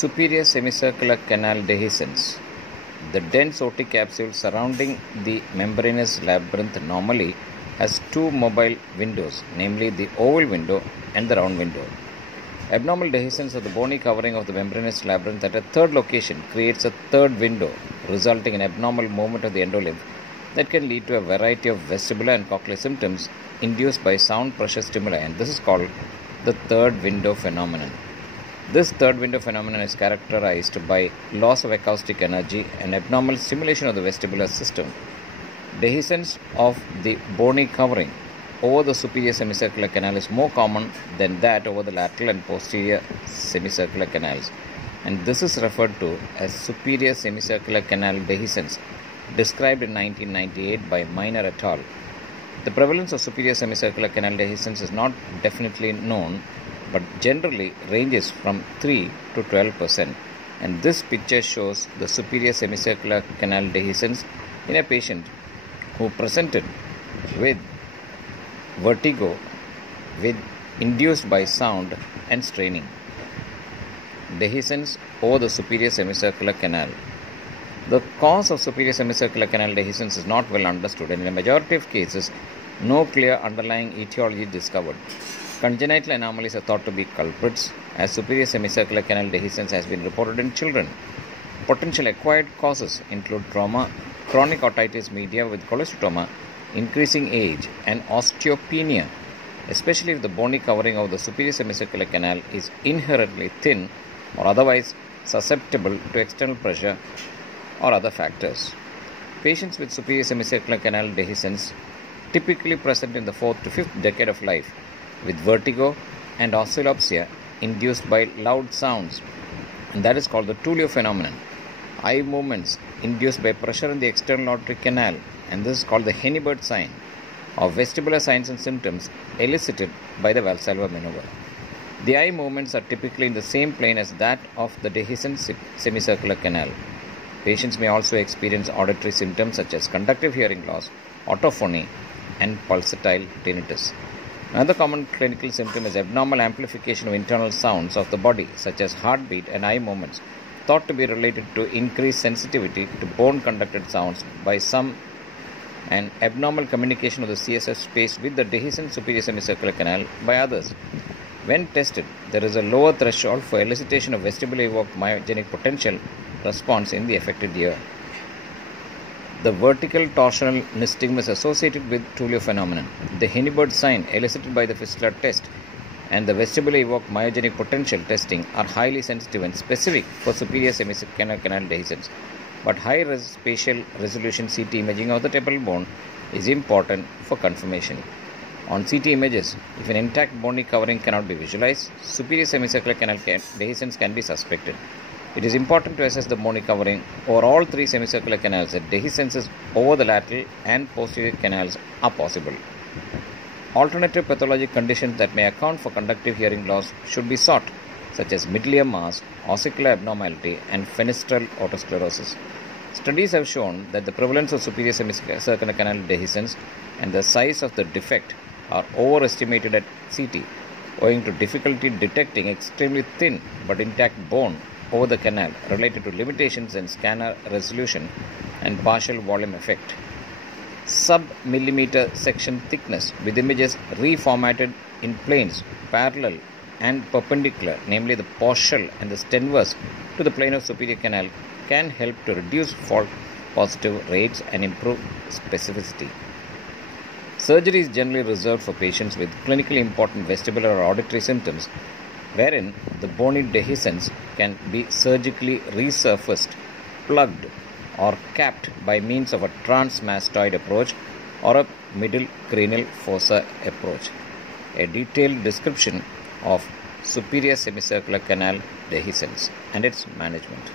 Superior semicircular canal dehiscence. The dense OT capsule surrounding the membranous labyrinth normally has two mobile windows, namely the oval window and the round window. Abnormal dehiscence of the bony covering of the membranous labyrinth at a third location creates a third window, resulting in abnormal movement of the endolymph that can lead to a variety of vestibular and cochlear symptoms induced by sound pressure stimuli, and this is called the third window phenomenon. This third window phenomenon is characterized by loss of acoustic energy and abnormal stimulation of the vestibular system. Dehiscence of the bony covering over the superior semicircular canal is more common than that over the lateral and posterior semicircular canals, and this is referred to as superior semicircular canal dehiscence, described in 1998 by Miner et al. The prevalence of superior semicircular canal dehiscence is not definitely known, but generally ranges from 3 to 12%. And this picture shows the superior semicircular canal dehiscence in a patient who presented with vertigo induced by sound and straining. Dehiscence over the superior semicircular canal. The cause of superior semicircular canal dehiscence is not well understood, and in a majority of cases, no clear underlying etiology is discovered. Congenital anomalies are thought to be culprits, as superior semicircular canal dehiscence has been reported in children. Potential acquired causes include trauma, chronic otitis media with cholesteatoma, increasing age, and osteopenia, especially if the bony covering of the superior semicircular canal is inherently thin or otherwise susceptible to external pressure or other factors. Patients with superior semicircular canal dehiscence typically present in the 4th to 5th decade of life with vertigo and oscillopsia induced by loud sounds, and that is called the Tullio phenomenon. Eye movements induced by pressure in the external auditory canal, and this is called the Henneberg sign, or vestibular signs and symptoms elicited by the Valsalva maneuver. The eye movements are typically in the same plane as that of the dehiscent semicircular canal. Patients may also experience auditory symptoms such as conductive hearing loss, autophony, and pulsatile tinnitus. Another common clinical symptom is abnormal amplification of internal sounds of the body, such as heartbeat and eye movements, thought to be related to increased sensitivity to bone-conducted sounds by some, and abnormal communication of the CSF space with the dehiscent superior semicircular canal by others. When tested, there is a lower threshold for elicitation of vestibulary evoked myogenic potential response in the affected ear. The vertical torsional nystagmus is associated with Tullio phenomenon. The Henneberg sign elicited by the fistula test and the vestibulary evoked myogenic potential testing are highly sensitive and specific for superior semicircular canal dehiscence, but high spatial resolution CT imaging of the temporal bone is important for confirmation. On CT images, if an intact bony covering cannot be visualized, superior semicircular canal dehiscence can be suspected. It is important to assess the bony covering over all three semicircular canals, that dehiscences over the lateral and posterior canals are possible. Alternative pathologic conditions that may account for conductive hearing loss should be sought, such as middle ear mass, ossicular abnormality, and fenestral otosclerosis. Studies have shown that the prevalence of superior semicircular canal dehiscence and the size of the defect are overestimated at CT, owing to difficulty detecting extremely thin but intact bone over the canal related to limitations in scanner resolution and partial volume effect. Sub-millimeter section thickness with images reformatted in planes parallel and perpendicular, namely the postal and the stenverse to the plane of superior canal, can help to reduce false positive rates and improve specificity. Surgery is generally reserved for patients with clinically important vestibular or auditory symptoms, wherein the bony dehiscence can be surgically resurfaced, plugged, or capped by means of a transmastoid approach or a middle cranial fossa approach. A detailed description of superior semicircular canal dehiscence and its management.